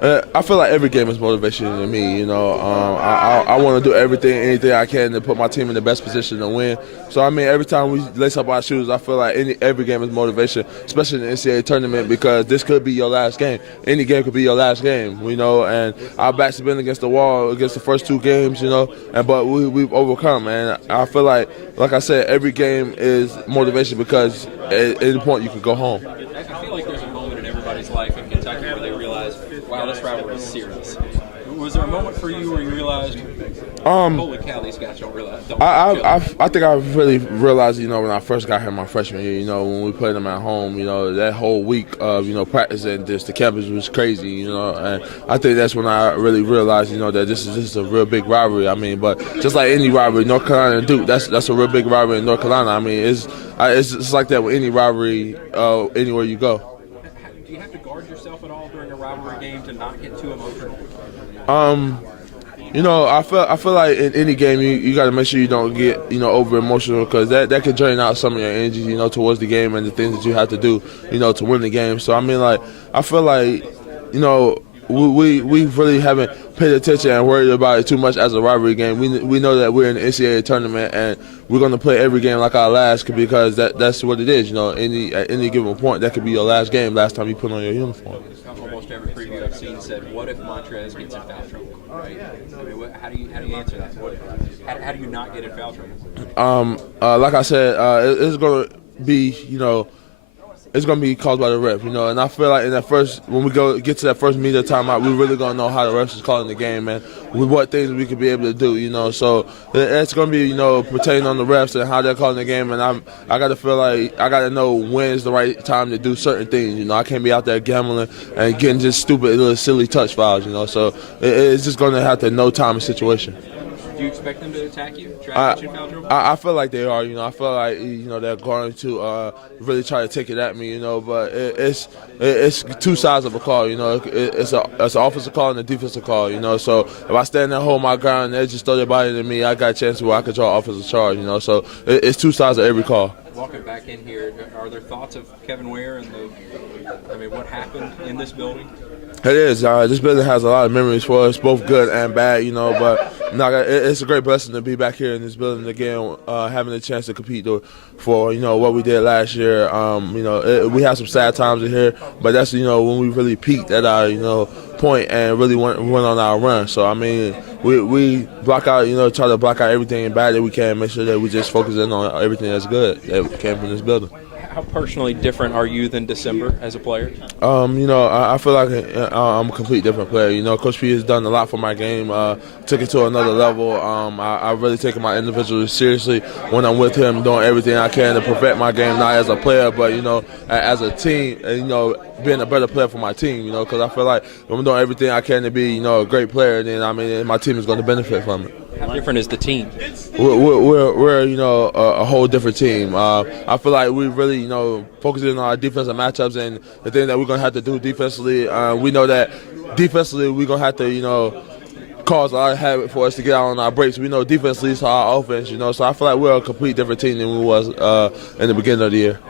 I feel like every game is motivation to me. I want to do anything I can to put my team in the best position to win. So I mean, every time we lace up our shoes, I feel like every game is motivation, especially in the NCAA tournament, because this could be your last game. Any game could be your last game, and our backs have been against the wall against the first two games, but we've overcome. And I feel like I said, every game is motivation because at any point you can go home. I feel like there's a moment in everybody's life in Kentucky where they realize, wow, this rivalry is serious. Was there a moment for you where you realized, holy cow, these guys don't realize? I think I really realized, when I first got here my freshman year, when we played them at home, that whole week of, practicing this, the campus was crazy, and I think that's when I really realized, that this is a real big rivalry. I mean, but just like any rivalry, North Carolina and Duke, that's a real big rivalry in North Carolina. I mean, it's like that with any rivalry anywhere you go. Do you have to guard yourself at all during a rivalry game to not get too emotional? I feel like in any game you got to make sure you don't get over emotional, because that could drain out some of your energy towards the game and the things that you have to do to win the game. So I mean, I feel like we really haven't paid attention and worried about it too much as a rivalry game. We know that we're in the NCAA tournament and we're going to play every game like our last, because that's what it is. At any given point, that could be your last game, last time you put on your uniform. Almost every preview I've seen said, "What if Montrez gets in foul trouble?" Right? I mean, how do you answer that? How do you not get in foul trouble? Like I said, it's going to be it's going to be caused by the ref, and I feel like when we get to that first media timeout, we're really going to know how the refs is calling the game and with what things we could be able to do, so it's going to be, pertaining on the refs and how they're calling the game, and I got to feel like I got to know when's the right time to do certain things, I can't be out there gambling and getting just stupid little silly touch fouls, so it's just going to have to know time and situation. Do you expect them to attack you? Try to get you in foul trouble? I feel like they are. I feel like they're going to really try to take it at me. But it's two sides of a call. It's an offensive call and a defensive call. So if I stand there, hold my ground, and they just throw their body to me, I got a chance where I can draw offensive charge. So it's two sides of every call. Walking back in here, are there thoughts of Kevin Ware and what happened in this building? It is. This building has a lot of memories for us, both good and bad, but it's a great blessing to be back here in this building again, having a chance to compete for, what we did last year. We had some sad times in here, but that's, when we really peaked at our, point and really went on our run. So, I mean, we block out, try to block out everything bad that we can, make sure that we just focus in on everything that's good that came from this building. How personally different are you than December as a player? I feel like I'm a complete different player. Coach P has done a lot for my game, took it to another level. I really take my individually seriously when I'm with him, doing everything I can to perfect my game, not as a player, but, as a team, being a better player for my team, because I feel like if I'm doing everything I can to be, a great player, then, my team is going to benefit from it. How different is the team? We're a whole different team. I feel like we really, focusing on our defensive matchups and the thing that we're going to have to do defensively. We know that defensively we're going to have to, cause a lot of habit for us to get out on our breaks. We know defense leads to our offense, so I feel like we're a complete different team than we was in the beginning of the year.